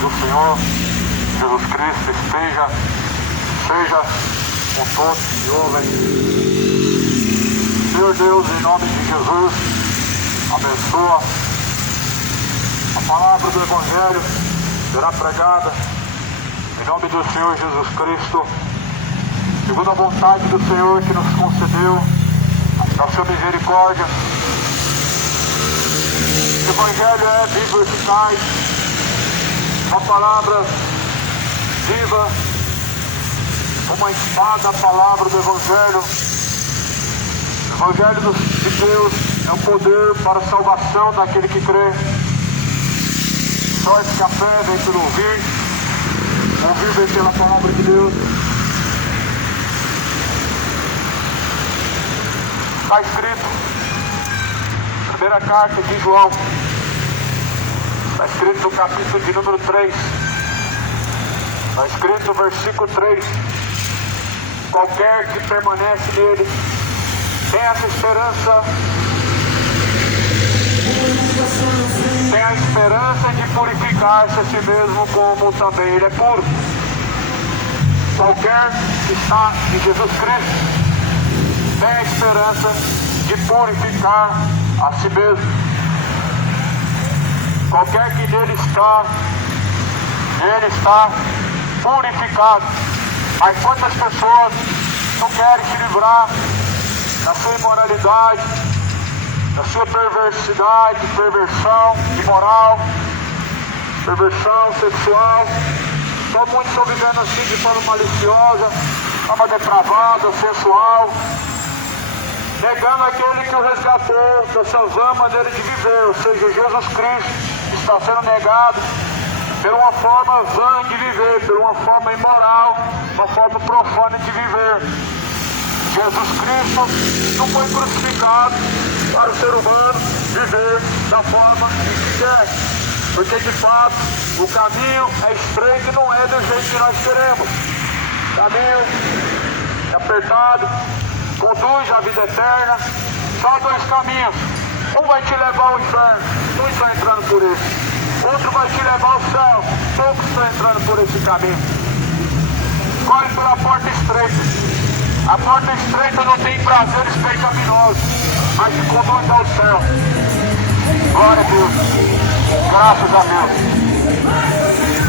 do Senhor Jesus Cristo seja com todos que ouvem. Senhor Deus, em nome de Jesus, abençoa. A palavra do Evangelho será pregada em nome do Senhor Jesus Cristo, segundo a vontade do Senhor que nos concedeu, na sua misericórdia. O Evangelho é vivo e eficaz, uma palavra viva, uma espada, a palavra do Evangelho. O Evangelho de Deus é o poder para a salvação daquele que crê. Só que a fé vem pelo ouvir vem pela palavra de Deus. Está escrito, primeira carta de João, está escrito no capítulo de número 3, está escrito no versículo 3, qualquer que permanece nele tem essa esperança, tem a esperança de purificar-se a si mesmo como também ele é puro. Qualquer que está em Jesus Cristo tem a esperança de purificar a si mesmo. Qualquer que nele está, ele está purificado. Mas quantas pessoas não querem se livrar da sua imoralidade, da sua perversidade, perversão imoral, perversão sexual? Então muitos estão vivendo assim de forma maliciosa, forma depravada, sensual, negando aquele que o resgatou da sua maneira de viver, ou seja, Jesus Cristo está sendo negado por uma forma vã de viver, por uma forma imoral, uma forma profana de viver. Jesus Cristo não foi crucificado para o ser humano viver da forma que quer, porque de fato o caminho é estreito e não é do jeito que nós queremos. O caminho é apertado, conduz à vida eterna. Só dois caminhos: um vai te levar ao inferno, muitos estão entrando por esse. Outro vai te levar ao céu, poucos estão entrando por esse caminho. Escolhe pela porta estreita. A porta estreita não tem prazeres pecaminosos, mas te conduz ao céu. Glória a Deus. Graças a Deus.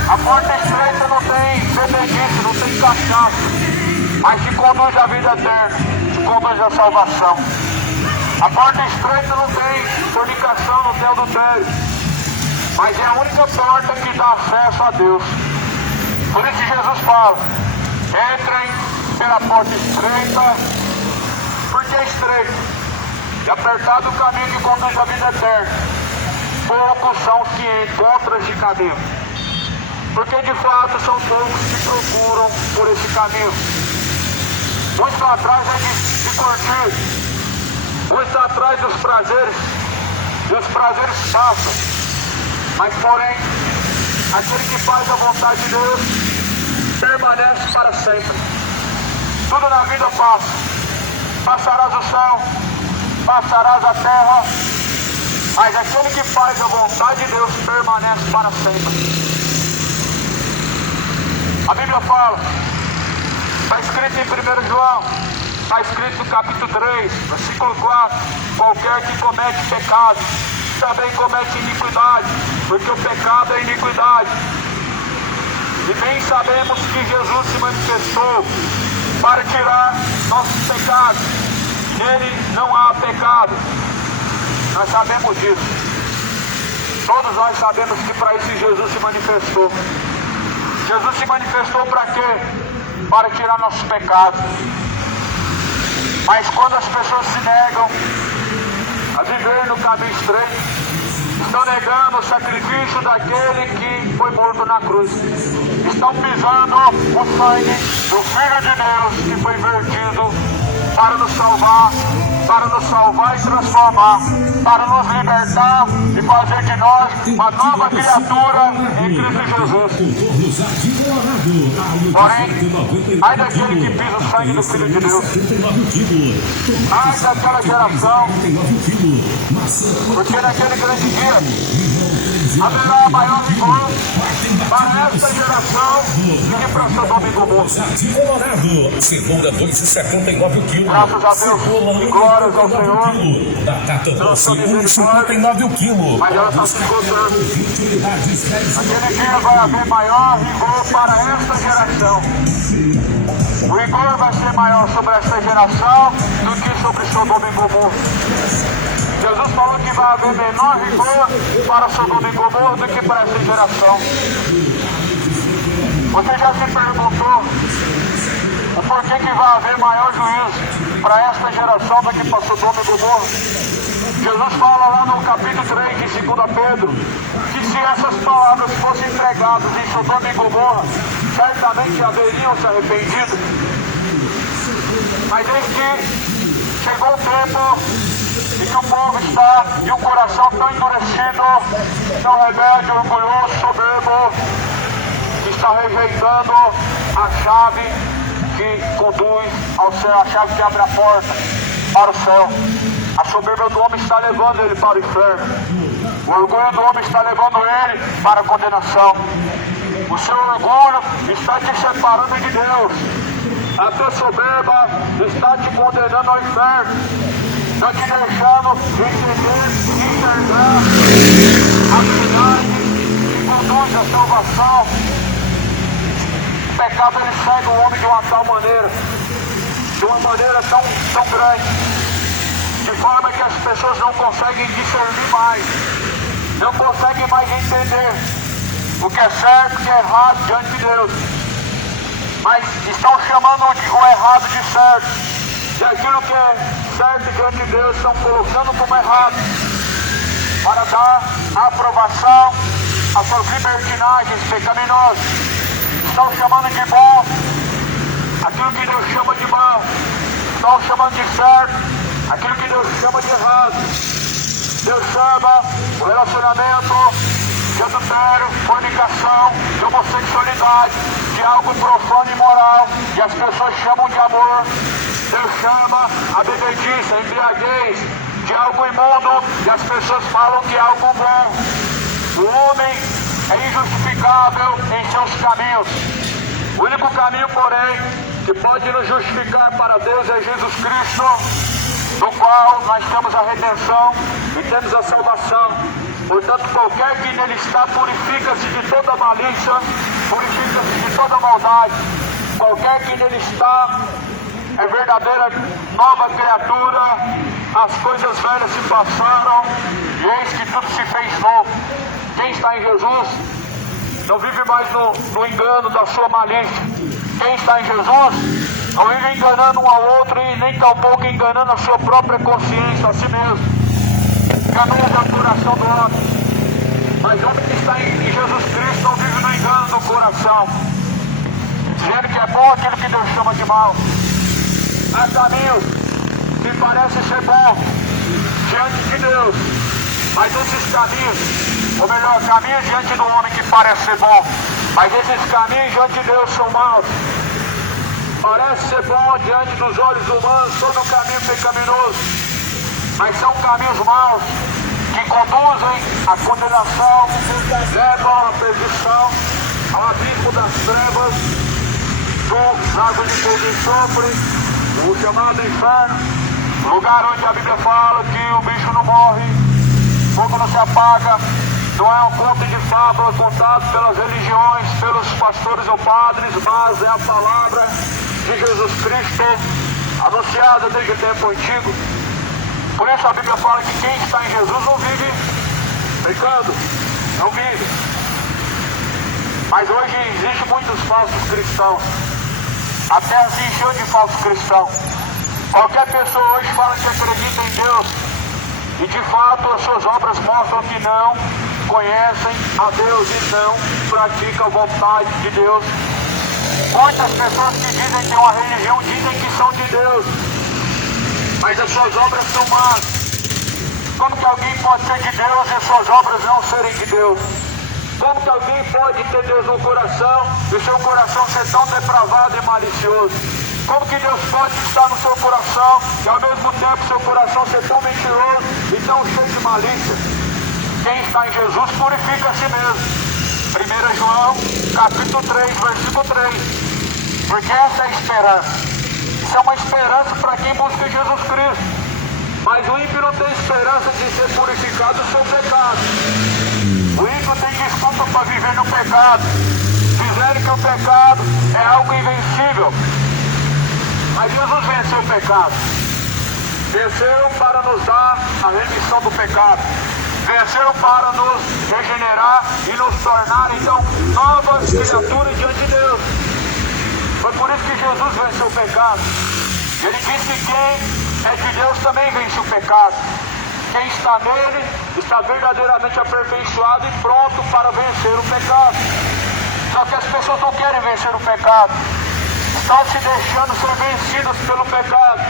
A porta estreita não tem bebedice, não tem cachaça, mas te conduz à vida eterna, te conduz à salvação. A porta estreita não tem fornicação, não tem adultério, mas é a única porta que dá acesso a Deus. Por isso Jesus fala: entrem pela porta estreita, porque é estreito e apertado o caminho que conduz à vida eterna. Poucos são os que encontram esse caminho, porque de fato são poucos que procuram por esse caminho. Muitos estão atrás de curtir, muitos estão atrás dos prazeres, e os prazeres passam, mas porém aquele que faz a vontade de Deus permanece para sempre. Tudo na vida passa, passarás o céu, passarás a terra, mas aquele que faz a vontade de Deus permanece para sempre. A Bíblia fala, está escrito em 1 João, está escrito no capítulo 3, versículo 4, qualquer que comete pecado também comete iniquidade, porque o pecado é iniquidade. E bem sabemos que Jesus se manifestou para tirar nossos pecados. Nele não há pecado. Nós sabemos disso. Todos nós sabemos que para isso Jesus se manifestou. Jesus se manifestou para quê? Para tirar nossos pecados. Mas quando as pessoas se negam a viver no caminho estreito, estão negando o sacrifício daquele que foi morto na cruz. Estão pisando o sangue do Filho de Deus que foi vertido para nos salvar e transformar, para nos libertar e fazer de nós uma nova criatura em Cristo Jesus. Porém, ai daquele que pisa o sangue do Filho de Deus, ai daquela geração, porque naquele grande dia haverá maior vigor para Sodoma e Gomorra. Jardim Colorado, cenoura 2,79 o quilo. Graças a Deus, glórias ao Senhor. Batata doce 1,59 o quilo. Mas ela está se encontrando. 20 unidades, 10 Aquele dia vai haver maior rigor para esta geração. O rigor vai ser maior sobre esta geração do que sobre Sodoma e Gomorra. Jesus falou que vai haver menor rigor para Sodoma e Gomorra do que para esta geração. Você já se perguntou o porquê que vai haver maior juízo para esta geração do que para Sodoma e Gomorra? Jesus fala lá no capítulo 3 de 2 Pedro que se essas palavras fossem pregadas em Sodoma e Gomorra, certamente haveriam se arrependido. Mas eis que chegou o tempo e que o povo está de um coração tão endurecido, tão rebelde, orgulhoso, soberbo, que está rejeitando a chave que conduz ao céu, a chave que abre a porta para o céu. A soberba do homem está levando ele para o inferno. O orgulho do homem está levando ele para a condenação. O seu orgulho está te separando de Deus. A tua soberba está te condenando ao inferno. Está te deixando entender e enxergar a verdade que conduz à salvação. O pecado ele segue o homem de uma tal maneira, de uma maneira tão grande, de forma que as pessoas não conseguem discernir mais, não conseguem mais entender o que é certo e o que é errado diante de Deus, mas estão chamando o errado de certo, e aquilo que é certo diante de Deus estão colocando como errado, para dar aprovação às suas libertinagens pecaminosas. Estão chamando de bom aquilo que Deus chama de mal, estão chamando de certo aquilo que Deus chama de errado. Deus chama o relacionamento de adultério, fornicação, de homossexualidade, de algo profano e imoral, e as pessoas chamam de amor. Deus chama a bebedice, a embriaguez, de algo imundo, e as pessoas falam que é algo bom. O homem é injustificável em seus caminhos. O único caminho, porém, que pode nos justificar para Deus é Jesus Cristo, no qual nós temos a redenção e temos a salvação. Portanto, qualquer que nele está, purifica-se de toda malícia, purifica-se de toda maldade. Qualquer que nele está é verdadeira nova criatura. As coisas velhas se passaram e eis que tudo se fez novo. Quem está em Jesus não vive mais no engano da sua malícia. Quem está em Jesus não vive enganando um ao outro e nem tampouco enganando a sua própria consciência, a si mesmo. Enganoso é o coração do homem. Mas o homem que está em Jesus Cristo não vive no engano do coração, dizendo que é bom aquilo que Deus chama de mal. Há caminhos que parecem ser bons diante de Deus, mas esses caminhos, ou melhor, caminhos diante do homem que parece ser bom, mas esses caminhos diante de Deus são maus. Parece ser bom diante dos olhos humanos todo o caminho pecaminoso, mas são caminhos maus que conduzem à condenação, levam à perdição, ao abismo das trevas, do lago de fogo e enxofre, o chamado inferno, lugar onde a Bíblia fala que o bicho não morre, fogo não se apaga. Não é um conto de fábula contado pelas religiões, pelos pastores ou padres, mas é a palavra de Jesus Cristo, anunciada desde o tempo antigo. Por isso a Bíblia fala que quem está em Jesus não vive pecando, não vive. Mas hoje existem muitos falsos cristãos. A terra se encheu de falsos cristãos. Qualquer pessoa hoje fala que acredita em Deus, e de fato as suas obras mostram que não conhecem a Deus e não praticam a vontade de Deus. Muitas pessoas que dizem que é uma religião dizem que são de Deus, mas as suas obras são más. Como que alguém pode ser de Deus e as suas obras não serem de Deus? Como que alguém pode ter Deus no coração e o seu coração ser tão depravado e malicioso? Como que Deus pode estar no seu coração e ao mesmo tempo seu coração ser tão mentiroso e tão cheio de malícia? Quem está em Jesus purifica a si mesmo. 1 João, capítulo 3, versículo 3. Porque essa é a esperança. Isso é uma esperança para quem busca Jesus Cristo. Mas o ímpio não tem esperança de ser purificado do seu pecado. O ímpio tem desculpa para viver no pecado, dizendo que o pecado é algo invencível. Mas Jesus venceu o pecado. Venceu para nos dar a remissão do pecado. Venceu para nos regenerar e nos tornar, então, novas criaturas diante de Deus. Foi por isso que Jesus venceu o pecado. Ele disse que quem é de Deus também vence o pecado. Quem está nele está verdadeiramente aperfeiçoado e pronto para vencer o pecado. Só que as pessoas não querem vencer o pecado. Estão se deixando ser vencidas pelo pecado,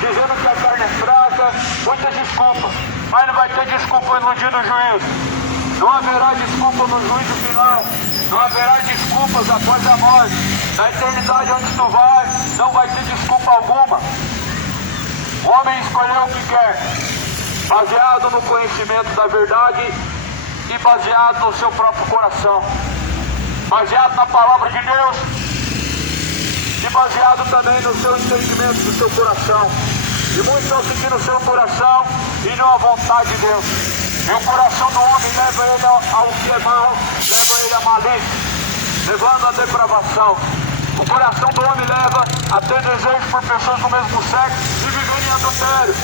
dizendo que a carne é fraca, muitas desculpas. Mas não vai ter desculpa no dia do juízo. Não haverá desculpa no juízo final. Não haverá desculpas após a morte. Na eternidade onde tu vai, não vai ter desculpa alguma. O homem escolheu o que quer, baseado no conhecimento da verdade e baseado no seu próprio coração. Baseado na palavra de Deus e baseado também no seu entendimento do seu coração. E muitos estão seguindo o seu coração e não a vontade de Deus. E o coração do homem leva ele ao que é mal, leva ele à malícia, levando à depravação. O coração do homem leva a ter desejo por pessoas do mesmo sexo e vivendo em adultério,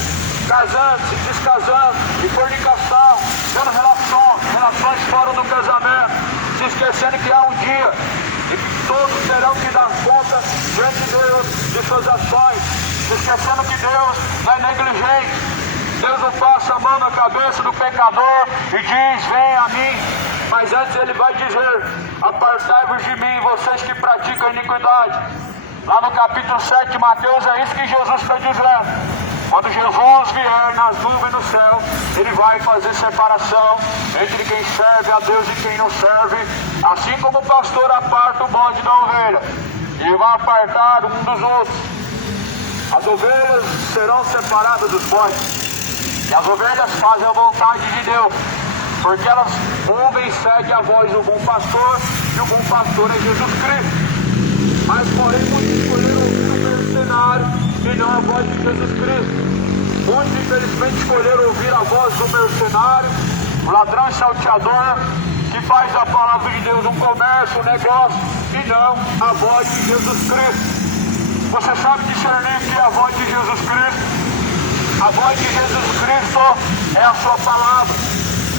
casando-se, descasando, e fornicação, tendo relações fora do casamento, se esquecendo que há um dia e que todos terão que dar conta diante de Deus de suas ações, se esquecendo que Deus não é negligente. Deus não passa a mão na cabeça do pecador e diz, vem a mim. Mas antes ele vai dizer, apartai-vos de mim, vocês que praticam iniquidade. Lá no capítulo 7 de Mateus é isso que Jesus está dizendo. Quando Jesus vier nas nuvens do céu, ele vai fazer separação entre quem serve a Deus e quem não serve. Assim como o pastor aparta o bode da ovelha, e vai apartar um dos outros. As ovelhas serão separadas dos bodes. E as ovelhas fazem a vontade de Deus, porque elas ouvem e seguem a voz do bom pastor, e o bom pastor é Jesus Cristo. Mas porém muitos escolheram ouvir o mercenário e não a voz de Jesus Cristo. Muitos infelizmente escolheram ouvir a voz do mercenário, o ladrão e salteador, que faz da palavra de Deus um comércio, um negócio, e não a voz de Jesus Cristo. Você sabe discernir que é a voz de Jesus Cristo? A voz de Jesus Cristo é a sua palavra.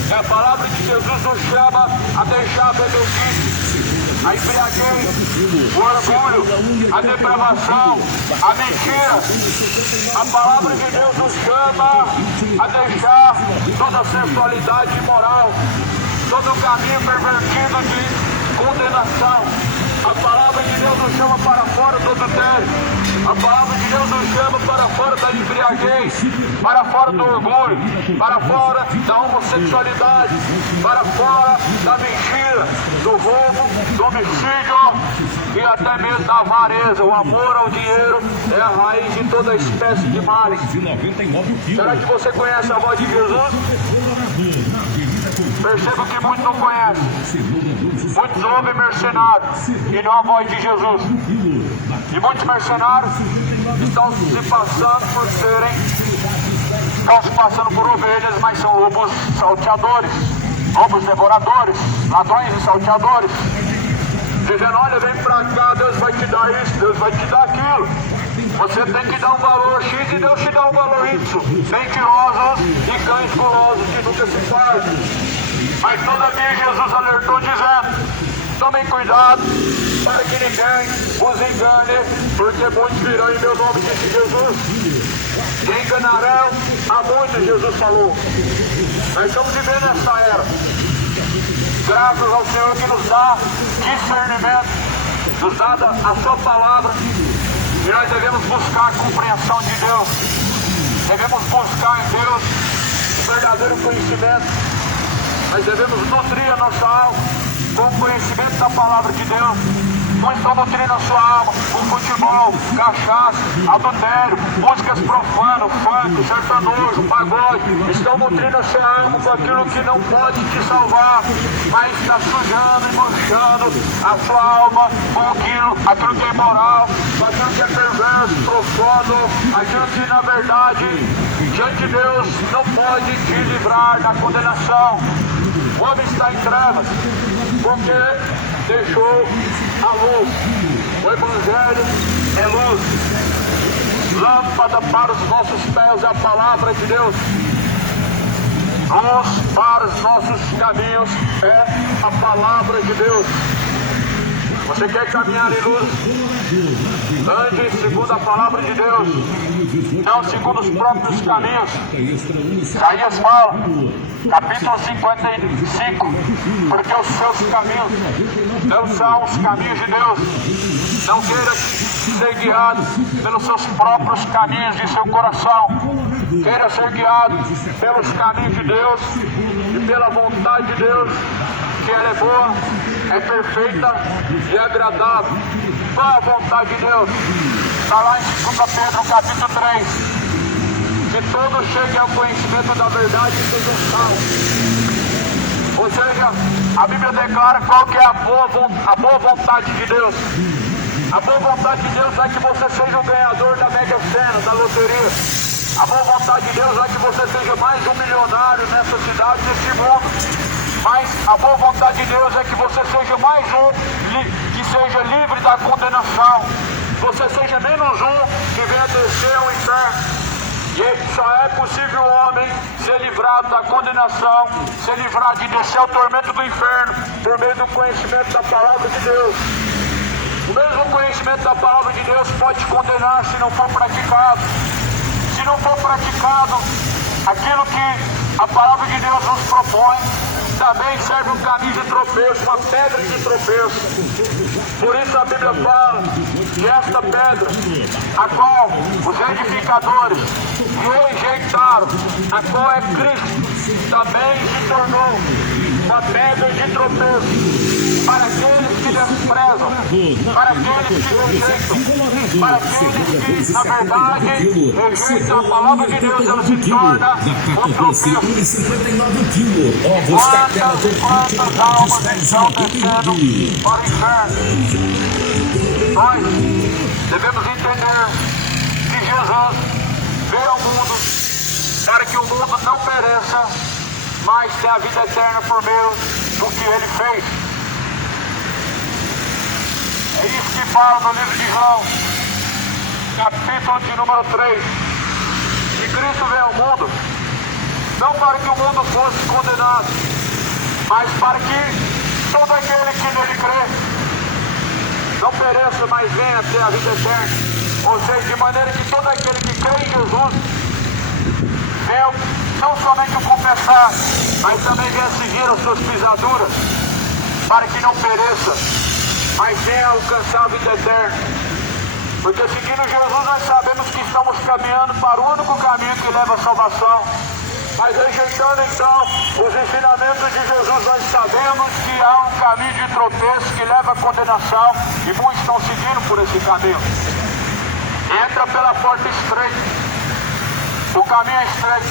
É a palavra de Jesus nos chama a deixar a bebezice, a embriaguez, o orgulho, a depravação, a mentira. A palavra de Deus nos chama a deixar toda a sensualidade imoral, todo o caminho pervertido de condenação. A palavra de Deus nos chama para fora do adultério. A palavra de Deus nos chama para fora da embriaguez, para fora do orgulho, para fora da homossexualidade, para fora da mentira, do roubo, do homicídio e até mesmo da avareza. O amor ao dinheiro é a raiz de toda espécie de males. Será que você conhece a voz de Jesus? Perceba que muitos não conhecem. Muitos ouvem mercenários e não a voz de Jesus. E muitos mercenários estão se passando por ovelhas, mas são lobos salteadores, lobos devoradores, ladrões e salteadores, dizendo, olha, vem pra cá, Deus vai te dar isso, Deus vai te dar aquilo. Você tem que dar um valor X e Deus te dá um valor Y. Mentirosos e cães gulosos que nunca se fazem. Mas todavia Jesus alertou dizendo, tomem cuidado para que ninguém os engane, porque muitos virão em meu nome, disse Jesus, e enganarão a muitos, Jesus falou. Nós estamos vivendo essa era, graças ao Senhor que nos dá discernimento, nos dá a sua palavra, e nós devemos buscar a compreensão de Deus, devemos buscar em Deus o verdadeiro conhecimento. Nós devemos nutrir a nossa alma com o conhecimento da palavra de Deus. Uns estão nutrindo a sua alma com futebol, cachaça, adultério, músicas profanas, funk, sertanojo, pagode. Estão nutrindo a sua alma com aquilo que não pode te salvar, mas está sujando e manchando a sua alma com aquilo que é imoral, com aquilo que é perverso, profano, aquilo que na verdade, diante de Deus, não pode te livrar da condenação. O homem está em trevas porque deixou a luz. O Evangelho é luz. Lâmpada para os nossos pés é a palavra de Deus. Luz para os nossos caminhos é a palavra de Deus. Você quer caminhar em luz? Ande segundo a palavra de Deus, não segundo os próprios caminhos. Isaías fala, capítulo 55, porque os seus caminhos não são os caminhos de Deus. Não queira ser guiado pelos seus próprios caminhos de seu coração. Queira ser guiado pelos caminhos de Deus e pela vontade de Deus, que ela é boa, é perfeita e agradável. Qual é a vontade de Deus? Está lá em 2 Pedro capítulo 3. Que todos cheguem ao conhecimento da verdade e sejam salvos. Ou seja, a Bíblia declara qual que é a boa vontade de Deus. A boa vontade de Deus é que você seja o ganhador da Mega Sena, da loteria. A boa vontade de Deus é que você seja mais um milionário nessa cidade, nesse mundo. Mas a boa vontade de Deus é que você seja mais um que seja livre da condenação. Você seja menos um que venha descer ao inferno. E só é possível o homem ser livrado da condenação, ser livrado de descer ao tormento do inferno, por meio do conhecimento da palavra de Deus. O mesmo conhecimento da palavra de Deus pode te condenar se não for praticado. Se não for praticado aquilo que a palavra de Deus nos propõe, também serve um caminho de tropeço, uma pedra de tropeço. Por isso a Bíblia fala que esta pedra, a qual os edificadores rejeitaram, a qual é Cristo, também se tornou uma pedra de tropeço para aqueles que desprezam, para aqueles que rejeitam, para aqueles que, na verdade, rejeitam a palavra de Deus. Ela se torna um tropeço. 59 quilos. Ovos Cartela Quantas almas estão descendo para o inferno? Nós devemos entender que Jesus veio ao mundo para que o mundo não pereça, mas tenha a vida eterna por meio do que ele fez. É isso que fala no livro de João, capítulo de número 3. Que Cristo veio ao mundo não para que o mundo fosse condenado, mas para que todo aquele que nele crê não pereça, mas venha ter a vida eterna. Ou seja, de maneira que todo aquele que crê em Jesus venha não somente o confessar, mas também venha seguir as suas pisaduras, para que não pereça, mas venha alcançar a vida eterna. Porque seguindo Jesus nós sabemos que estamos caminhando para o único caminho que leva à salvação. Mas rejeitando então os ensinamentos de Jesus, nós sabemos que há um caminho de tropeço que leva à condenação, e muitos estão seguindo por esse caminho. Entra pela porta estreita. O caminho é estreito.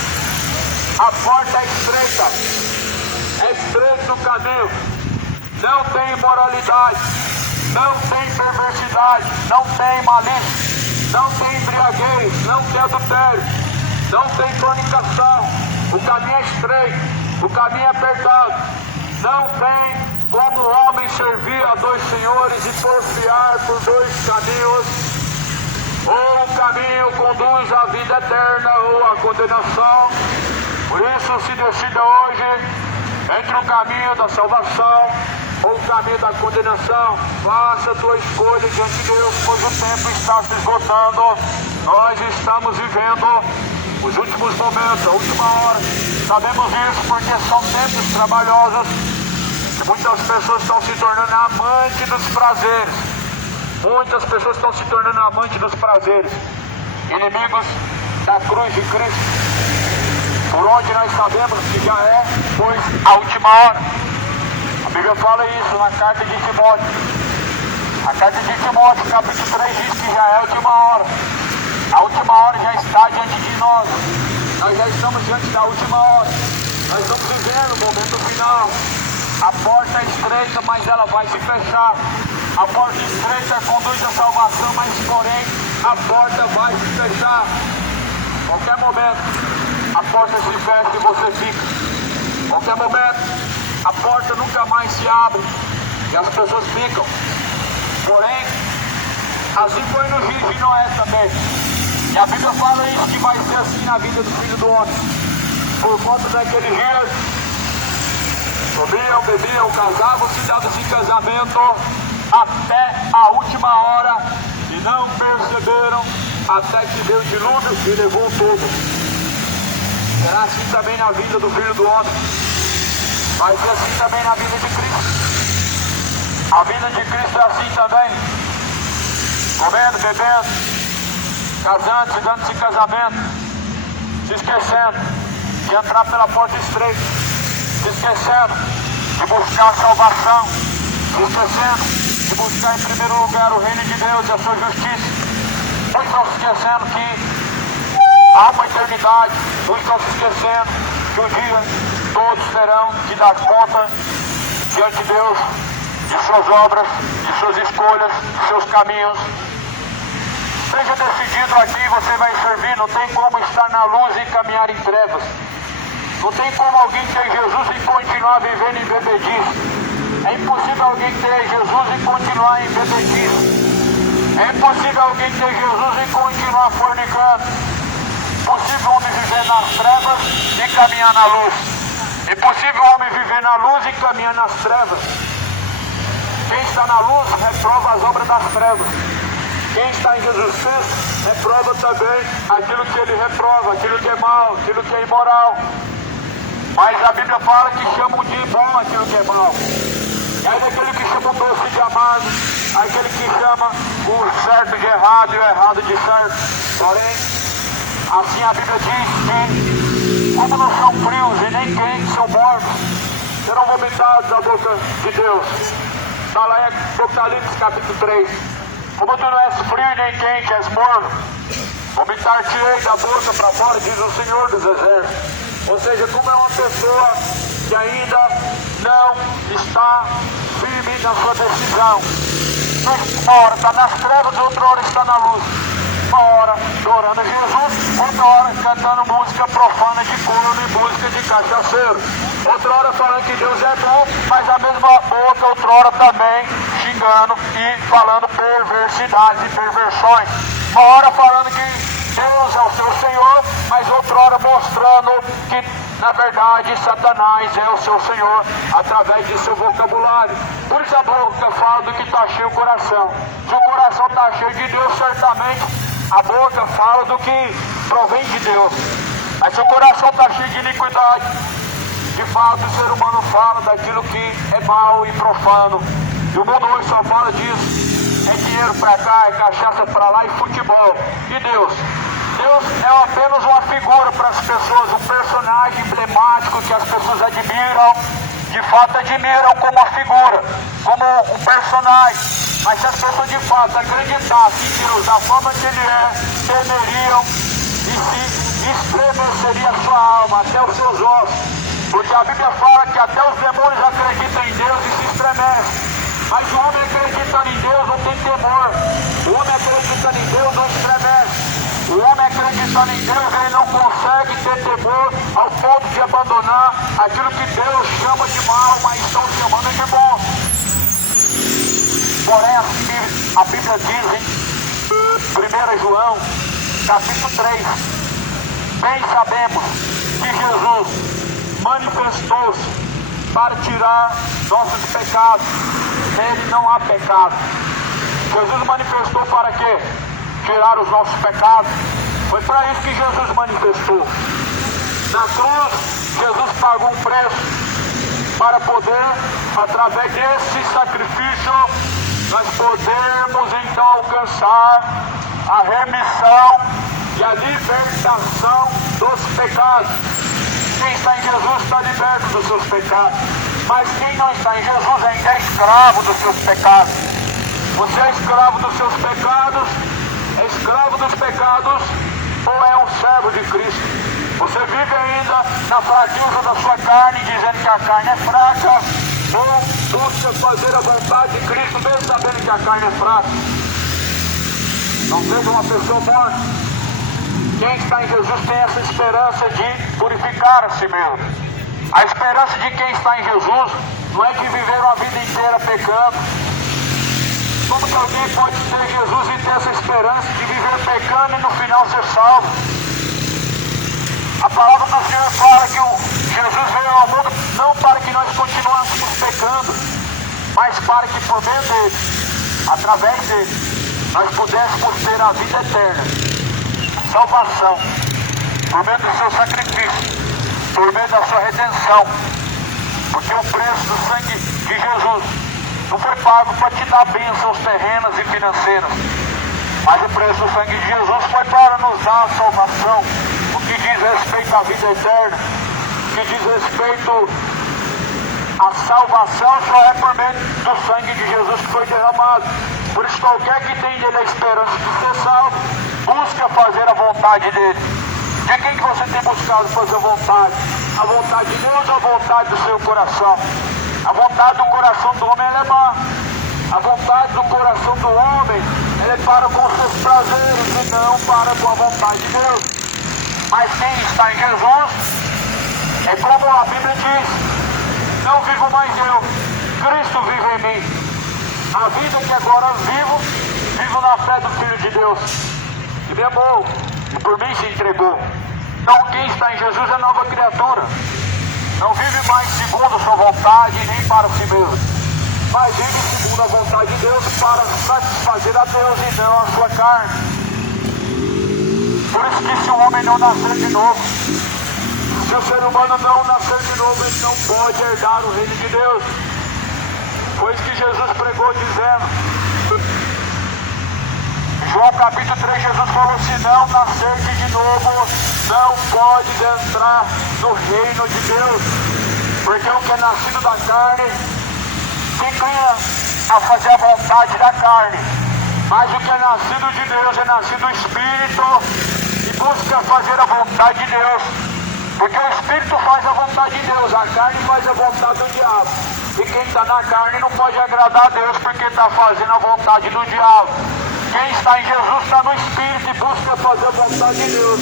A porta é estreita. É estreito o caminho. Não tem imoralidade. Não tem perversidade. Não tem malícia. Não tem embriaguez. Não tem adultério. Não tem fornicação. O caminho é estreito, o caminho é apertado. Não tem como o homem servir a dois senhores e porfiar por dois caminhos. Ou o caminho conduz à vida eterna ou à condenação. Por isso se decida hoje entre o caminho da salvação ou o caminho da condenação. Faça a tua escolha diante de Deus, pois o tempo está se esgotando. Nós estamos vivendo os últimos momentos, a última hora. Sabemos isso porque são tempos trabalhosos e muitas pessoas estão se tornando amantes dos prazeres. Muitas pessoas estão se tornando amantes dos prazeres, inimigos da cruz de Cristo, por onde nós sabemos que já é, pois, a última hora. A Bíblia fala isso na carta de Timóteo. A carta de Timóteo, capítulo 3, diz que já é a última hora. A última hora já está diante de nós. Nós já estamos diante da última hora. Nós estamos vivendo o momento final. A porta é estreita, mas ela vai se fechar. A porta estreita conduz à salvação, mas porém a porta vai se fechar. Qualquer momento a porta se fecha e você fica. Qualquer momento a porta nunca mais se abre e as pessoas ficam. Porém, assim foi no dia de Noé também. E a Bíblia fala isso, que vai ser assim na vida do Filho do Homem. Por conta daquele dia, comiam, bebiam, casavam-se, davam-se em casamento até a última hora e não perceberam até que veio o dilúvio e levou tudo. Será assim também na vida do Filho do Homem. Vai ser assim também na vida de Cristo. A vida de Cristo é assim também. Comendo, bebendo, casando-se, dando-se em casamento, se esquecendo de entrar pela porta estreita, se esquecendo de buscar a salvação, se esquecendo de buscar em primeiro lugar o reino de Deus e a sua justiça. Muitos estão se esquecendo que há uma eternidade, muitos estão se esquecendo que um dia todos terão que dar conta diante de Deus de suas obras, de suas escolhas, de seus caminhos. Seja decidido aqui, você vai servir. Não tem como estar na luz e caminhar em trevas. Não tem como alguém ter Jesus e continuar vivendo em bebedice. É impossível alguém ter Jesus e continuar em bebedice. É impossível alguém ter Jesus e continuar fornicando. É impossível o homem viver nas trevas e caminhar na luz. É impossível o homem viver na luz e caminhar nas trevas. Quem está na luz reprova as obras das trevas. Quem está em Jesus Cristo reprova também aquilo que ele reprova, aquilo que é mal, aquilo que é imoral. Mas a Bíblia fala que chamam de bom aquilo que é mal. E aí daquele que chama o doce de amado, aquele que chama o certo de errado e o errado de certo. Porém, assim a Bíblia diz que, como não são frios e nem quentes, são mortos, serão vomitados da boca de Deus. Está lá em Apocalipse capítulo 3. Como tu não és frio nem quente, és morno, vomitar-te-ei da boca para fora, diz o Senhor dos Exércitos. Ou seja, como é uma pessoa que ainda não está firme na sua decisão. Uma hora está nas trevas, outra hora está na luz. Uma hora adorando Jesus, outra hora cantando música profana de corno e música de cachaceiro. Outra hora falando que Deus é bom, mas a mesma boca, outra hora também xingando e falando perversidades e perversões. Uma hora falando que Deus é o seu Senhor, mas outra hora mostrando que na verdade Satanás é o seu Senhor através de seu vocabulário. Por isso a boca fala do que está cheio o coração. Se o coração está cheio de Deus, certamente a boca fala do que provém de Deus. Mas se o coração está cheio de iniquidade, de fato o ser humano fala daquilo que é mau e profano. E o mundo hoje só fala disso. É dinheiro pra cá, é cachaça pra lá e futebol. E Deus? Deus é apenas uma figura para as pessoas, um personagem emblemático que as pessoas admiram, de fato admiram como uma figura, como um personagem. Mas se as pessoas de fato acreditassem em Deus da forma que Ele é, temeriam e se estremeceria a sua alma, até os seus ossos. Porque a Bíblia fala que até os demônios acreditam em Deus e se estremecem. Mas o homem acreditando em Deus não tem temor. O homem acreditando em Deus não estremece. O homem acreditando em Deus, ele não consegue ter temor ao ponto de abandonar aquilo que Deus chama de mal, mas estão chamando de bom. Porém, a Bíblia diz em 1 João, capítulo 3, bem sabemos que Jesus manifestou-se para tirar nossos pecados. Nele não há pecado. Jesus manifestou para quê? Tirar os nossos pecados. Foi para isso que Jesus manifestou. Na cruz, Jesus pagou um preço para poder, através desse sacrifício, nós podermos então alcançar a remissão e a libertação dos pecados. Quem está em Jesus está liberto dos seus pecados. Mas quem não está em Jesus ainda é escravo dos seus pecados. Você é escravo dos seus pecados, é escravo dos pecados, ou é um servo de Cristo? Você vive ainda na fraqueza da sua carne, dizendo que a carne é fraca, ou busca fazer a vontade de Cristo, mesmo sabendo que a carne é fraca? Não seja uma pessoa morta. Quem está em Jesus tem essa esperança de purificar a si mesmo. A esperança de quem está em Jesus não é de viver uma vida inteira pecando. Como que alguém pode ter Jesus e ter essa esperança de viver pecando e no final ser salvo? A palavra do Senhor fala que Jesus veio ao mundo não para que nós continuássemos pecando, mas para que por meio dele, através dele, nós pudéssemos ter a vida eterna, salvação, por meio do seu sacrifício, por meio da sua redenção. Porque o preço do sangue de Jesus não foi pago para te dar bênçãos terrenas e financeiras, mas o preço do sangue de Jesus foi para nos dar a salvação. O que diz respeito à vida eterna, o que diz respeito à salvação, só é por meio do sangue de Jesus que foi derramado. Por isso, qualquer que tem nele a esperança de ser salvo, busca fazer a vontade dele. De quem que você tem buscado fazer a vontade? A vontade de Deus ou a vontade do seu coração? A vontade do coração do homem é má. A vontade do coração do homem, ele é para com seus prazeres e não para com a vontade de Deus. Mas quem está em Jesus, é como a Bíblia diz: não vivo mais eu, Cristo vive em mim. A vida que agora vivo na fé do Filho de Deus, que me amou e por mim se entregou. Então quem está em Jesus é nova criatura. Não vive mais segundo a sua vontade, nem para si mesmo, mas vive segundo a vontade de Deus, para satisfazer a Deus e não a sua carne. Por isso que se o homem não nascer de novo, se o ser humano não nascer de novo, ele não pode herdar o reino de Deus. Foi isso que Jesus pregou dizendo. João capítulo 3, Jesus falou: se não nascer de novo, não pode entrar no reino de Deus. Porque o que é nascido da carne se inclina a fazer a vontade da carne, mas o que é nascido de Deus é nascido do Espírito e busca fazer a vontade de Deus. Porque o Espírito faz a vontade de Deus, a carne faz a vontade do diabo. E quem está na carne não pode agradar a Deus porque está fazendo a vontade do diabo. Quem está em Jesus está no Espírito e busca fazer a vontade de Deus.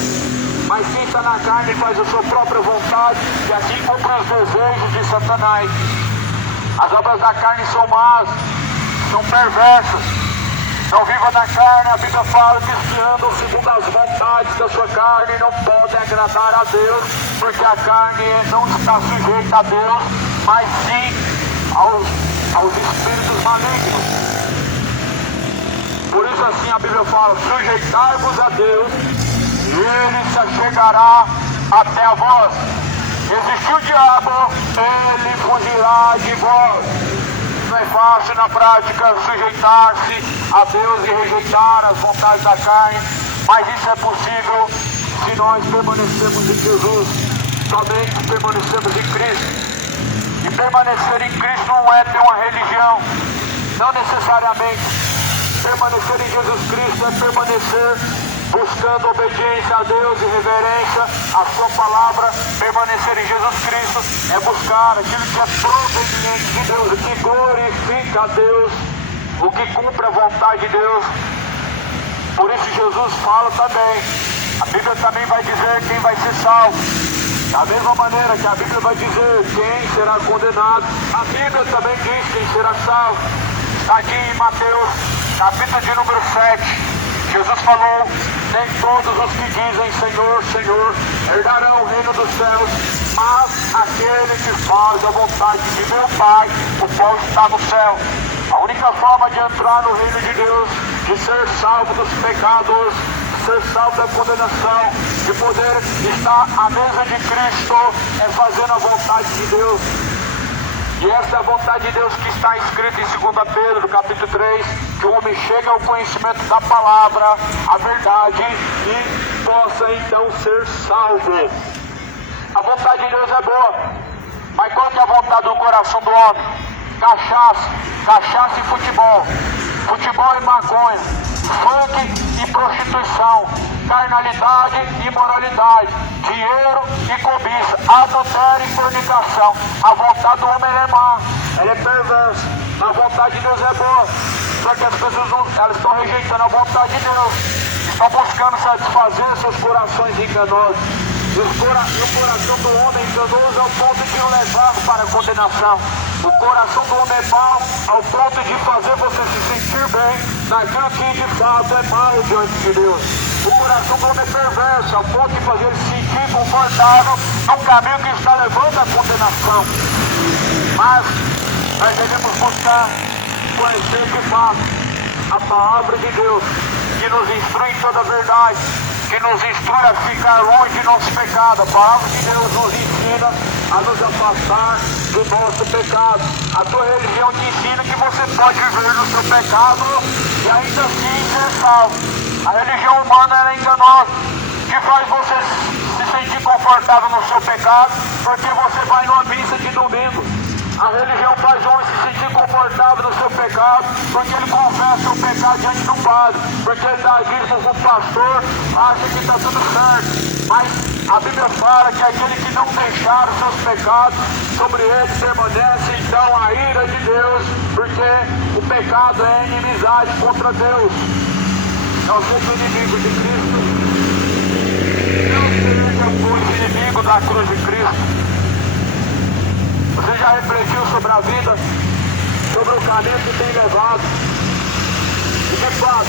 Mas quem está na carne faz a sua própria vontade e assim cumpre os desejos de Satanás. As obras da carne são más, são perversas. Não viva na carne, a Bíblia fala que se andam segundo as vontades da sua carne, não podem agradar a Deus, porque a carne não está sujeita a Deus, mas sim aos espíritos malignos. Por isso assim a Bíblia fala: sujeitai-vos a Deus, e Ele se achegará até a vós. Existiu o diabo, ele fugirá de vós. Não é fácil na prática sujeitar-se a Deus e rejeitar as vontades da carne, mas isso é possível se nós permanecemos em Jesus, somente permanecemos em Cristo. E permanecer em Cristo não é ter uma religião, não necessariamente. Permanecer em Jesus Cristo é permanecer buscando obediência a Deus e reverência à sua palavra. Permanecer em Jesus Cristo é buscar aquilo que é proveniente de Deus, o que glorifica a Deus, o que cumpre a vontade de Deus. Por isso Jesus fala também, a Bíblia também vai dizer quem vai ser salvo. Da mesma maneira que a Bíblia vai dizer quem será condenado, a Bíblia também diz quem será salvo. Está aqui em Mateus, capítulo de número 7. Jesus falou: nem todos os que dizem Senhor, Senhor, herdarão o reino dos céus, mas aquele que faz a vontade de meu Pai, o qual está no céu. A única forma de entrar no reino de Deus, de ser salvo dos pecados, ser salvo da condenação, de poder estar à mesa de Cristo, é fazendo a vontade de Deus. E esta é a vontade de Deus que está escrita em 2 Pedro, capítulo 3, que o homem chegue ao conhecimento da palavra, a verdade, e possa então ser salvo. A vontade de Deus é boa, mas qual que é a vontade do coração do homem? Cachaça e futebol. futebol e maconha, funk e prostituição, carnalidade e imoralidade, dinheiro e cobiça, adultério e fornicação. A vontade do homem é má, ela é perversa, a vontade de Deus é boa, só que as pessoas elas estão rejeitando a vontade de Deus, estão buscando satisfazer seus corações enganosos. E o coração do homem enganoso ao ponto de o levar para a condenação. O coração do homem é mau ao ponto de fazer você se sentir bem naquilo que de fato é mal diante de Deus. O coração do homem é perverso ao ponto de fazer ele se sentir confortável no caminho que está levando à condenação. Mas nós devemos buscar conhecer de fato a palavra de Deus, que nos instrui em toda a verdade, que nos instrui a ficar longe de nosso pecado. A palavra de Deus nos ensina a nos afastar do nosso pecado. A tua religião te ensina que você pode viver no seu pecado e ainda assim ser salvo. A religião humana é enganosa, que faz você se sentir confortável no seu pecado porque você vai numa missa de domingo. A religião faz o homem se sentir confortável no seu pecado porque ele confessa o pecado diante do padre, porque ele dá dízimo com o pastor, acha que está tudo certo. Mas a Bíblia fala que aquele que não deixar os seus pecados, sobre ele permanece então a ira de Deus, porque o pecado é inimizade contra Deus. Nós somos inimigos de Cristo. Não seja o inimigo da cruz de Cristo. Você já refletiu sobre a vida, sobre o caminho que tem levado? E de fato,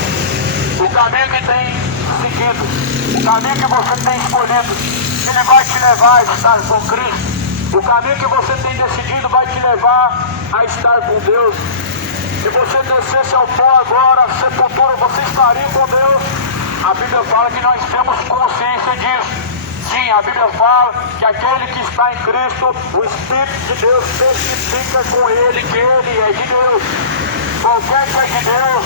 o caminho que tem seguido, o caminho que você tem escolhido, ele vai te levar a estar com Cristo. O caminho que você tem decidido vai te levar a estar com Deus. Se você descesse ao pó agora, a sepultura, você estaria com Deus. A Bíblia fala que nós temos consciência disso. Sim, a Bíblia fala que aquele que está em Cristo, o Espírito de Deus testifica com ele que ele é de Deus. Qualquer que é de Deus,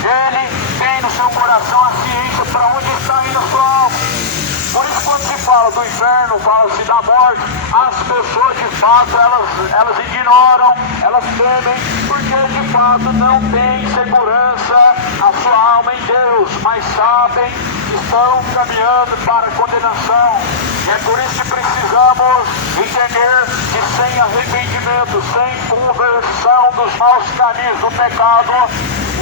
ele tem no seu coração a ciência para onde está indo a sua alma. Por isso, quando se fala do inferno, fala-se da morte, as pessoas de fato elas ignoram, elas temem, porque de fato não têm segurança a sua alma em Deus, mas sabem que estão caminhando para a condenação. E é por isso que precisamos entender que sem arrependimento, sem conversão dos maus caminhos do pecado,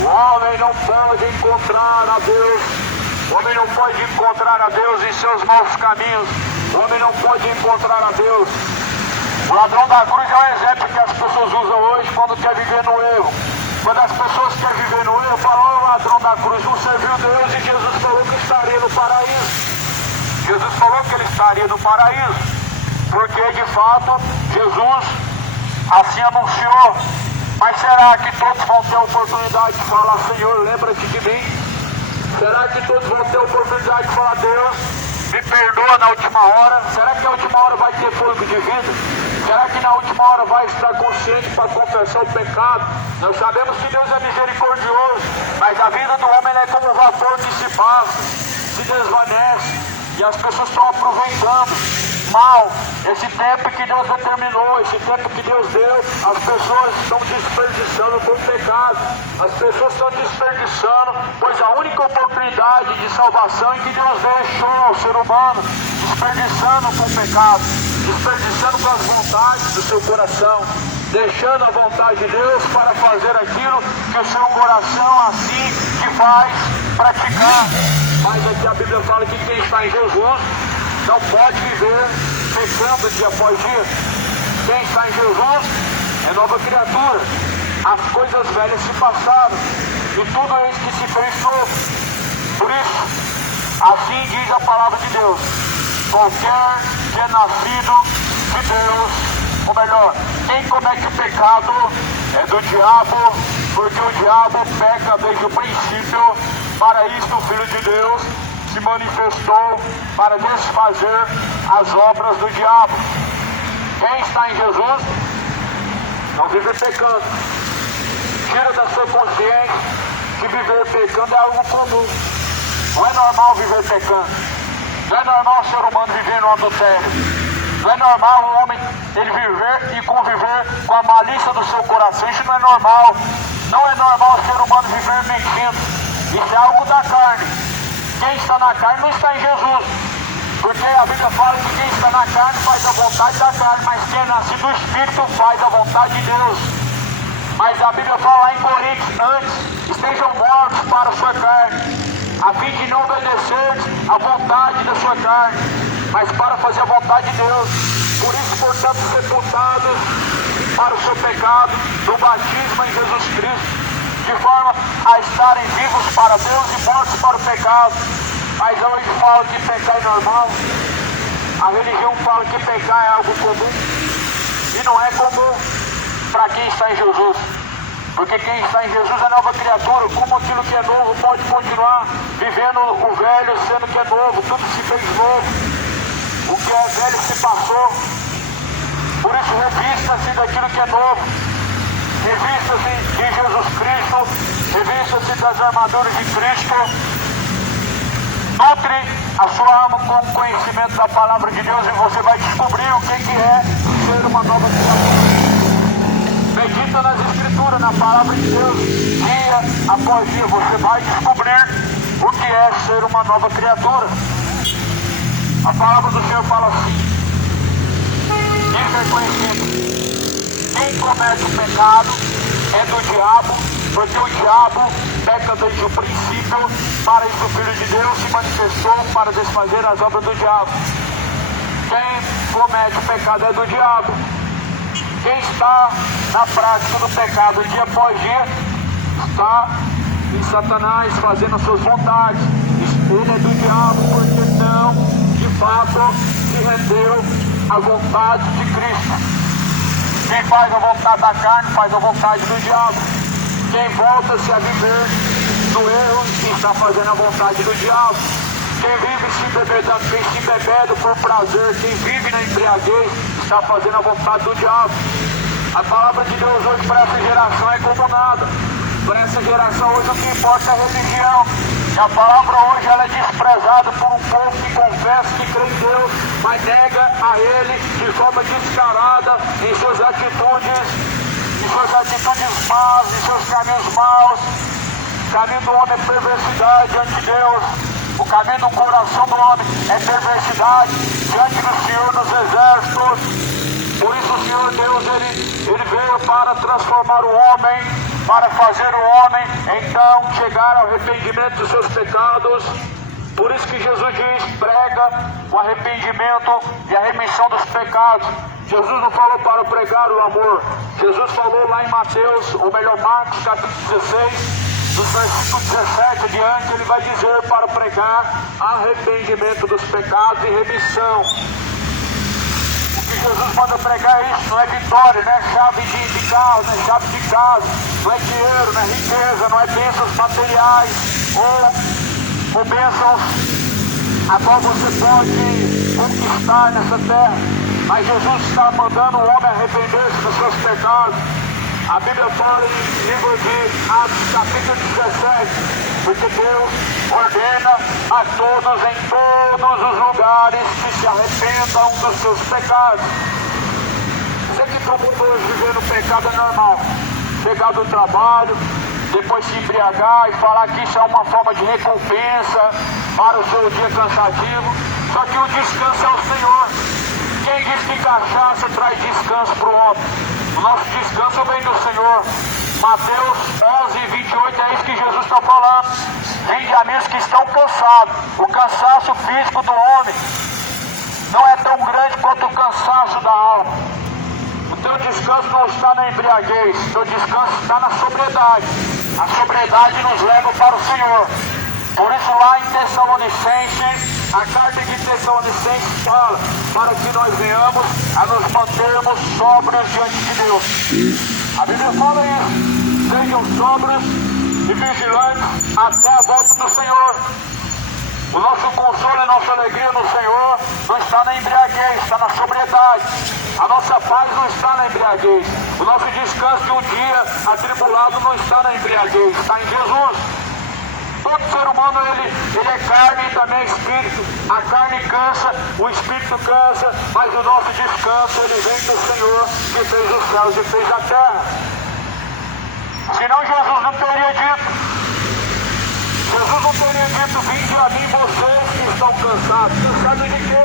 o homem não pode encontrar a Deus. O homem não pode encontrar a Deus em seus maus caminhos. O homem não pode encontrar a Deus. O ladrão da cruz é um exemplo que as pessoas usam hoje quando quer viver no erro. Quando as pessoas querem viver no erro, falam: o ladrão da cruz não serviu Deus e Jesus falou que estaria no paraíso. Jesus falou que ele estaria no paraíso, porque de fato Jesus assim anunciou. Mas será que todos vão ter a oportunidade de falar: Senhor, lembra-te de mim? Será que todos vão ter a oportunidade de falar: Deus, me perdoa na última hora? Será que na última hora vai ter fôlego de vida? Será que na última hora vai estar consciente para confessar o pecado? Nós sabemos que Deus é misericordioso, mas a vida do homem é como um vapor que se passa, se desvanece, e as pessoas estão aproveitando mal esse tempo que Deus determinou, esse tempo que Deus deu. As pessoas estão desperdiçando com o pecado, as pessoas estão desperdiçando, pois a única oportunidade de salvação é que Deus deixou ao ser humano, desperdiçando com o pecado, desperdiçando com as vontades do seu coração, deixando a vontade de Deus para fazer aquilo que o seu coração assim que faz praticar. Mas aqui a Bíblia fala que quem está em Jesus não pode viver pecando dia após dia. Quem está em Jesus é nova criatura. As coisas velhas se passaram e tudo isso que se fez novo. Por isso, assim diz a palavra de Deus: qualquer que é nascido de Deus, ou melhor, quem comete o pecado é do diabo, porque o diabo peca desde o princípio. Para isso o Filho de Deus se manifestou para desfazer as obras do diabo. Quem está em Jesus não vive pecando. Tira da sua consciência que viver pecando é algo comum. Não é normal viver pecando. Não é normal o ser humano viver no adultério. Não é normal um homem ele viver e conviver com a malícia do seu coração. Isso não é normal. Não é normal o ser humano viver mentindo. Isso é algo da carne. Quem está na carne não está em Jesus. Porque a Bíblia fala que quem está na carne faz a vontade da carne, mas quem nasce do Espírito faz a vontade de Deus. Mas a Bíblia fala lá em Coríntios, antes, estejam mortos para a sua carne, a fim de não obedecer à vontade da sua carne, mas para fazer a vontade de Deus. Por isso, portanto, sepultados para o seu pecado, no batismo em Jesus Cristo, de forma a estarem vivos para Deus e mortos para o pecado. Mas hoje fala que pecar é normal. A religião fala que pecar é algo comum. E não é comum para quem está em Jesus. Porque quem está em Jesus é nova criatura. Como aquilo que é novo pode continuar vivendo o velho, sendo que é novo. Tudo se fez novo. O que é velho se passou. Por isso revista-se daquilo que é novo. Revista-se de Jesus Cristo. Revista-se das armaduras de Cristo. Nutre a sua alma com o conhecimento da palavra de Deus e você vai descobrir o que é ser uma nova criatura. Medita nas Escrituras, na palavra de Deus, dia após dia. Você vai descobrir o que é ser uma nova criatura. A palavra do Senhor fala assim: isso é conhecido. Quem comete o pecado é do diabo, porque o diabo peca desde o princípio. Para isso o Filho de Deus se manifestou para desfazer as obras do diabo. Quem comete o pecado é do diabo. Quem está na prática do pecado dia após dia está em Satanás fazendo as suas vontades. Ele é do diabo porque não, de fato, se rendeu à vontade de Cristo. Quem faz a vontade da carne faz a vontade do diabo. Quem volta-se a viver no erro está fazendo a vontade do diabo. Quem vive se bebendo por prazer, quem vive na embriaguez está fazendo a vontade do diabo. A palavra de Deus hoje para essa geração é como nada. Para essa geração hoje o que importa é a religião. E a palavra hoje ela é desprezada por um povo que confessa que crê em Deus, mas nega a Ele de forma descarada em suas atitudes más, em seus caminhos maus. O caminho do homem é perversidade diante de Deus. O caminho do coração do homem é perversidade diante do Senhor dos exércitos. Por isso o Senhor Deus, ele veio para transformar o homem, para fazer o homem, então, chegar ao arrependimento dos seus pecados. Por isso que Jesus diz, prega o arrependimento e a remissão dos pecados. Jesus não falou para pregar o amor. Jesus falou lá em Mateus, ou melhor, Marcos, capítulo 16, do versículo 17 adiante, ele vai dizer para pregar arrependimento dos pecados e remissão. O que Jesus manda pregar é isso, não é vitória, não é chave de carro, não é chave de casa, não é dinheiro, não é riqueza, não é bênçãos materiais, ou bênçãos a qual você pode conquistar nessa terra. Mas Jesus está mandando o homem arrepender-se dos seus pecados. A Bíblia fala em livro de Atos, capítulo 17, porque Deus ordena a todos em todos os lugares que se arrependam dos seus pecados. Sei que todo mundo hoje viver no pecado é normal. Chegar do trabalho, depois se embriagar e falar que isso é uma forma de recompensa para o seu dia cansativo. Só que o descanso é o Senhor. Quem diz que cachaça traz descanso para o homem? O nosso descanso vem do Senhor. Mateus 11, 28, é isso que Jesus está falando. Vinde a mim os que estão cansados. O cansaço físico do homem não é tão grande quanto o cansaço da alma. O teu descanso não está na embriaguez, o teu descanso está na sobriedade. A sobriedade nos leva para o Senhor. Por isso lá em Tessalonicenses, a carta de Tessalonicenses fala para que nós venhamos a nos mantermos sóbrios diante de Deus. A Bíblia fala isso. Sejam sóbrios e vigilantes até a volta do Senhor. O nosso consolo e a nossa alegria no Senhor não está na embriaguez, está na sobriedade. A nossa paz não está na embriaguez. O nosso descanso de um dia atribulado não está na embriaguez, está em Jesus. Todo ser humano, ele é carne e também é espírito. A carne cansa, o espírito cansa, mas o nosso descanso, ele vem do Senhor, que fez os céus e fez a terra. Senão Jesus não teria dito. Jesus não teria dito: vinde a mim vocês que estão cansados. Cansados de quê?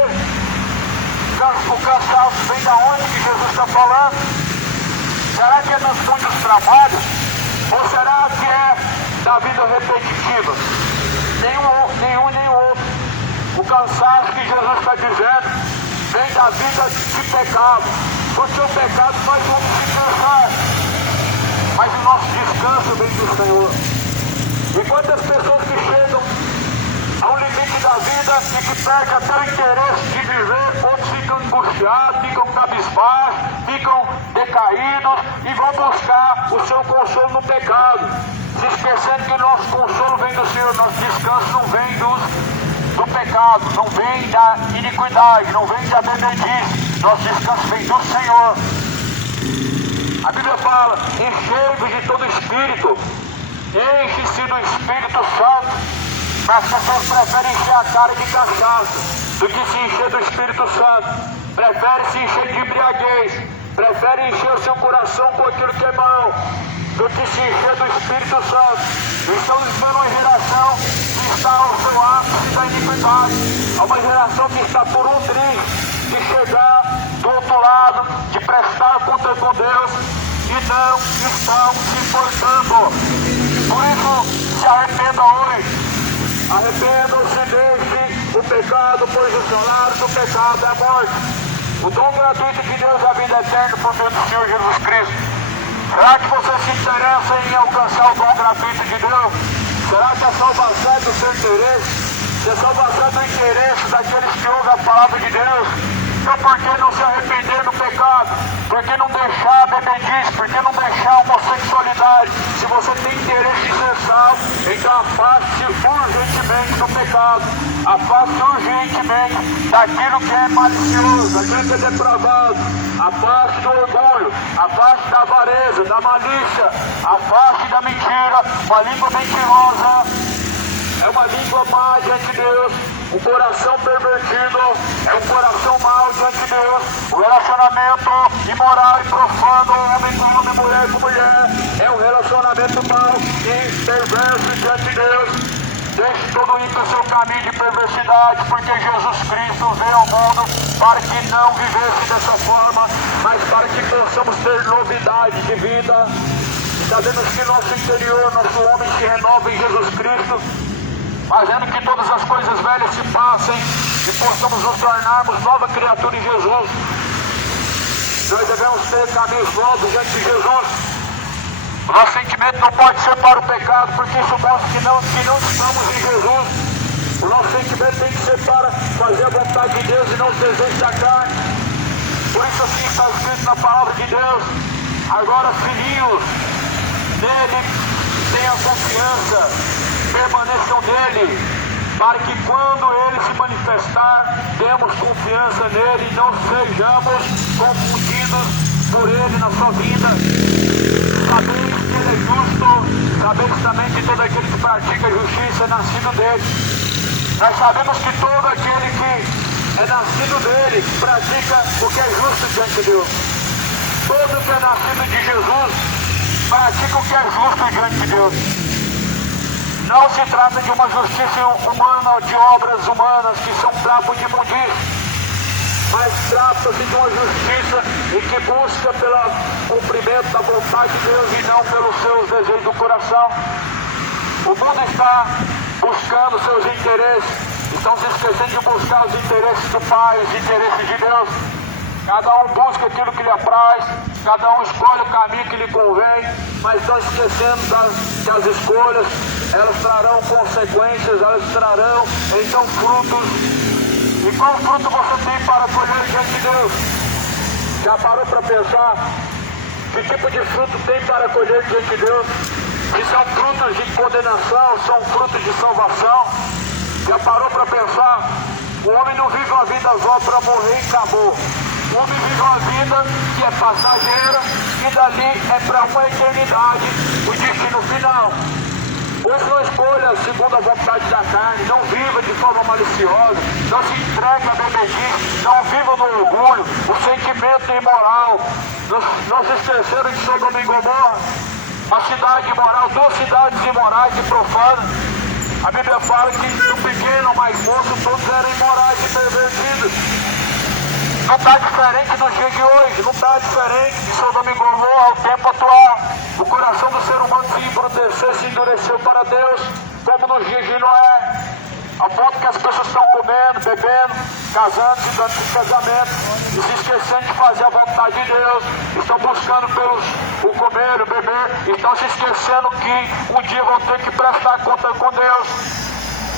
O cansaço vem da onde que Jesus está falando? Será que é dos muitos trabalhos? Ou será que é da vida repetitiva? Nenhum nem outro. O cansaço que Jesus está dizendo vem da vida de pecado. Porque o pecado faz o homem se cansar. Mas o nosso descanso vem do Senhor. E quantas pessoas que chegam ao limite da vida e que perdem até o interesse de viver, outros ficam angustiados, ficam cabisbaixos, ficam decaídos e vão buscar o seu consolo no pecado, se esquecendo que o nosso consolo vem do Senhor. Nosso descanso não vem do pecado, não vem da iniquidade, não vem da bebedice. Nosso descanso vem do Senhor. A Bíblia fala: enchei-vos de todo espírito, enche-se do Espírito Santo. Mas as pessoas preferem encher a cara de cansaço do que se encher do Espírito Santo. Preferem se encher de embriaguez, preferem encher o seu coração com aquilo que é mau, do que se encher do Espírito Santo. Estão vivendo uma geração que está ao seu ápice da iniquidade. É uma geração que está por um triz de chegar do outro lado, de prestar conta com Deus, e não estão se importando. Por isso, se arrependa hoje. Arrependam-se, deixe o pecado, pois o salário do pecado é a morte. O dom gratuito de Deus é a vida eterna por meio do Senhor Jesus Cristo. Será que você se interessa em alcançar o dom gratuito de Deus? Será que a salvação é do seu interesse? Se a salvação é do interesse daqueles que ouvem a palavra de Deus, então por que não se arrepender do pecado? Por que não deixar a bebedice? Por que não deixar a homossexualidade? Se você tem interesse em ser salvo, então afaste-se urgentemente do pecado. Afaste urgentemente daquilo que é malicioso, daquilo que é depravado. Afaste do orgulho, afaste da avareza, da malícia, afaste da mentira. Uma língua mentirosa é uma língua má diante de Deus. O coração pervertido é um coração mau diante de Deus. O relacionamento imoral e profano, homem com homem, mulher com mulher, é um relacionamento mau e perverso diante de Deus. Deixe todo ímpio o seu caminho de perversidade, porque Jesus Cristo veio ao mundo para que não vivesse dessa forma, mas para que possamos ter novidade de vida. Sabemos que nosso interior, nosso homem se renova em Jesus Cristo, fazendo que todas as coisas velhas se passem e possamos nos tornarmos nova criatura em Jesus. Nós devemos ter caminhos novos diante de Jesus. O nosso sentimento não pode ser para o pecado, porque isso mostra que não estamos em Jesus. O nosso sentimento tem que ser para fazer a vontade de Deus e não os desejos da carne. Por isso assim está escrito na palavra de Deus: agora, filhinhos, nele tenham confiança, permaneçam nele, para que quando ele se manifestar, demos confiança nele e não sejamos confundidos por ele na sua vida. Sabeis que ele é justo, sabeis também que todo aquele que pratica justiça é nascido dele. Nós sabemos que todo aquele que é nascido dele pratica o que é justo diante de Deus. Todo que é nascido de Jesus pratica o que é justo diante de Deus. Não se trata de uma justiça humana, de obras humanas que são trapo de imundícia, mas trata-se de uma justiça em que busca pelo cumprimento da vontade de Deus e não pelos seus desejos do coração. O mundo está buscando seus interesses, estão se esquecendo de buscar os interesses do Pai, os interesses de Deus. Cada um busca aquilo que lhe apraz, cada um escolhe o caminho que lhe convém, mas estão esquecendo que as escolhas, elas trarão consequências, elas trarão então frutos. E qual fruto você tem para colher diante de Deus? Já parou para pensar que tipo de fruto tem para colher diante de Deus? Se são frutos de condenação, são frutos de salvação? Já parou para pensar? O homem não vive uma vida só para morrer e acabou. O homem vive uma vida que é passageira e dali é para uma eternidade, o destino final. Pois não escolha segundo a vontade da carne, não viva de forma maliciosa, não se entregue a bebedice, não viva no orgulho, o sentimento imoral. Não se esqueceram de Sodoma e Gomorra? uma cidade imoral, duas cidades imorais e profanas. A Bíblia fala que do pequeno ao mais moço todos eram imorais e pervertidos. Não está diferente nos dias de hoje, não está diferente de Sodoma e Gomorra ao tempo atual. O coração do ser humano se embruteceu, se endureceu para Deus, como nos dias de Noé. A ponto que as pessoas estão comendo, bebendo, casando-se, dando casamento, e se esquecendo de fazer a vontade de Deus. Estão buscando o comer, o beber, estão se esquecendo que um dia vão ter que prestar conta com Deus.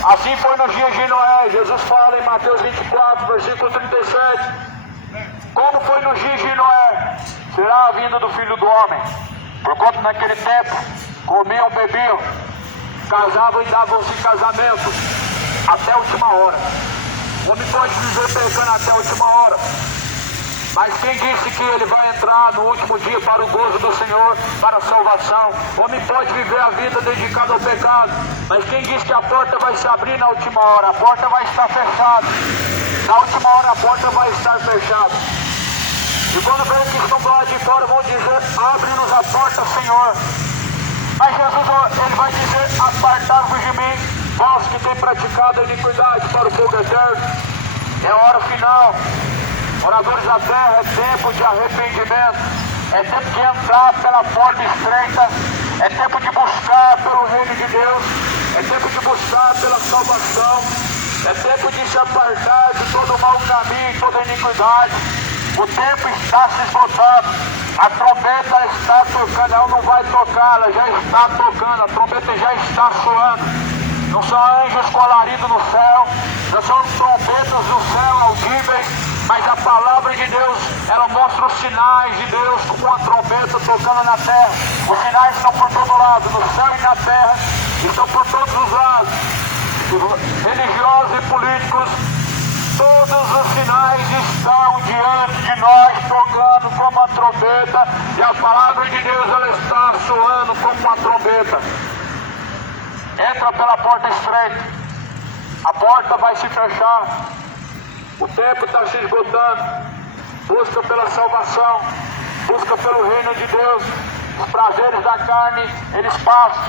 Assim foi nos dias de Noé. Jesus fala em Mateus 24, versículo 37. Como foi nos dias de Noé, será a vinda do Filho do Homem. Porquanto naquele tempo comiam, bebiam, casavam e davam-se casamento até a última hora. O homem pode viver pecando até a última hora, mas quem disse que ele vai entrar no último dia para o gozo do Senhor, para a salvação? O homem pode viver a vida dedicada ao pecado, mas quem disse que a porta vai se abrir na última hora? A porta vai estar fechada. Na última hora a porta vai estar fechada. E quando verem que estão do lado de fora, vão dizer: abre-nos a porta, Senhor. Mas Jesus, ele vai dizer: apartai-vos de mim, vós que têm praticado a iniquidade, para o fogo eterno. É a hora final. Moradores da terra, é tempo de arrependimento. É tempo de entrar pela porta estreita. É tempo de buscar pelo reino de Deus. É tempo de buscar pela salvação. É tempo de se apartar de todo mau caminho, toda iniquidade. O tempo está se esgotando. A trombeta está tocando. Ela não vai tocar, ela já está tocando. A trombeta já está soando. Não são anjos com alarido no céu, não são trombetas no céu audíveis, mas a palavra de Deus, ela mostra os sinais de Deus com uma trombeta tocando na terra. Os sinais estão por todo lado, no céu e na terra, estão por todos os lados. Religiosos e políticos, todos os sinais estão diante de nós, tocando como uma trombeta, e a palavra de Deus, ela está soando como uma trombeta. Entra pela porta estreita, a porta vai se fechar, o tempo está se esgotando. Busca pela salvação, busca pelo reino de Deus. Os prazeres da carne, eles passam,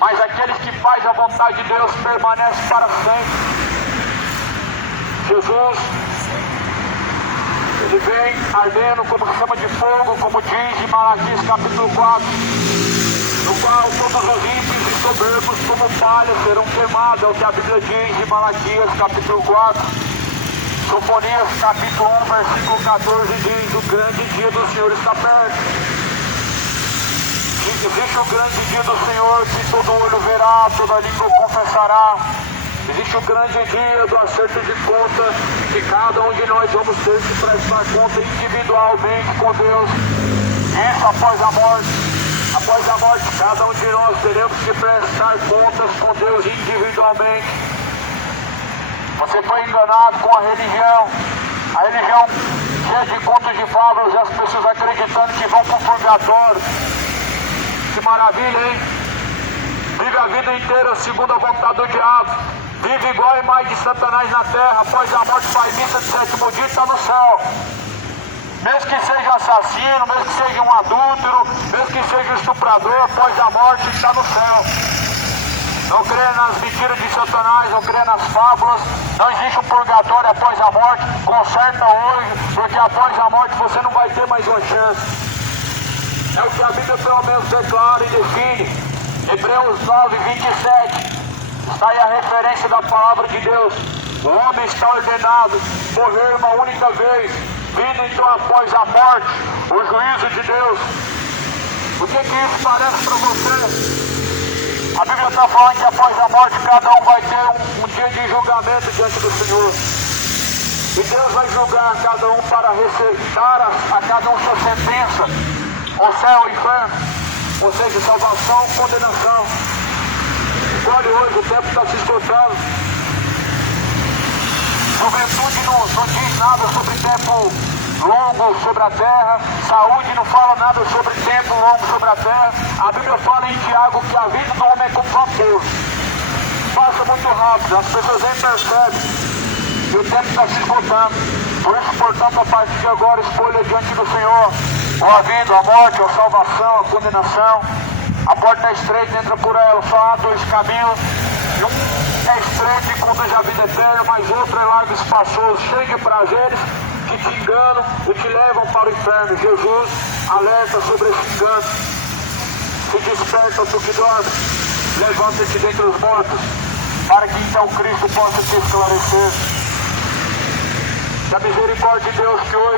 mas aqueles que fazem a vontade de Deus permanecem para sempre. Jesus, ele vem ardendo como chama de fogo, como diz em Malaquias capítulo 4, no qual todos os ímpios e soberbos como palha serão queimados, é o que a Bíblia diz em Malaquias capítulo 4. Sofonias capítulo 1, versículo 14 diz: o grande dia do Senhor está perto. Existe o grande dia do Senhor que todo olho verá, toda língua confessará. Existe o grande dia do acerto de conta, que cada um de nós vamos ter que prestar conta individualmente com Deus. Isso após a morte. Após a morte, cada um de nós teremos que prestar contas com Deus individualmente. Você foi enganado com a religião cheia de contos de fábulas, e as pessoas acreditando que vão para o purgatório. Que maravilha, hein? Vive a vida inteira segundo a vontade do diabo. Vive igual a imagem de Satanás na terra. Após a morte, faz missa de sétimo dia e está no céu. Mesmo que seja assassino, mesmo que seja um adúltero, mesmo que seja estuprador, após a morte está no céu. Não crê nas mentiras de Satanás, não crê nas fábulas. Não existe um purgatório após a morte. Conserta hoje, porque após a morte você não vai ter mais uma chance. É o que a Bíblia pelo menos declara e define. Hebreus 9, 27. Está aí a referência da palavra de Deus. O homem está ordenado morrer uma única vez, vindo então após a morte o juízo de Deus. O que isso parece para você? A Bíblia está falando que após a morte cada um vai ter um dia de julgamento diante do Senhor. E Deus vai julgar cada um para receitar a cada um sua sentença, o céu ou o inferno, ou seja, salvação ou condenação. Olha, hoje o tempo está se esgotando. Juventude não diz nada sobre tempo longo sobre a terra. Saúde não fala nada sobre tempo longo sobre a terra. A Bíblia fala em Tiago que a vida do homem é como vapor. Passa muito rápido, as pessoas nem percebem. E o tempo está se esgotando. Por isso, portanto, a partir de agora, escolha diante do Senhor ou a vida, a morte, a salvação, a condenação. A porta é estreita, entra por ela, só há dois caminhos. E um é estreito e conduz à vida eterna, mas outro é largo e espaçoso, cheio de prazeres que te enganam e te levam para o inferno. Jesus alerta sobre esse engano. Se desperta, tu que dorme, levanta-te dentre os mortos, para que então Cristo possa te esclarecer. Que a misericórdia de Deus que hoje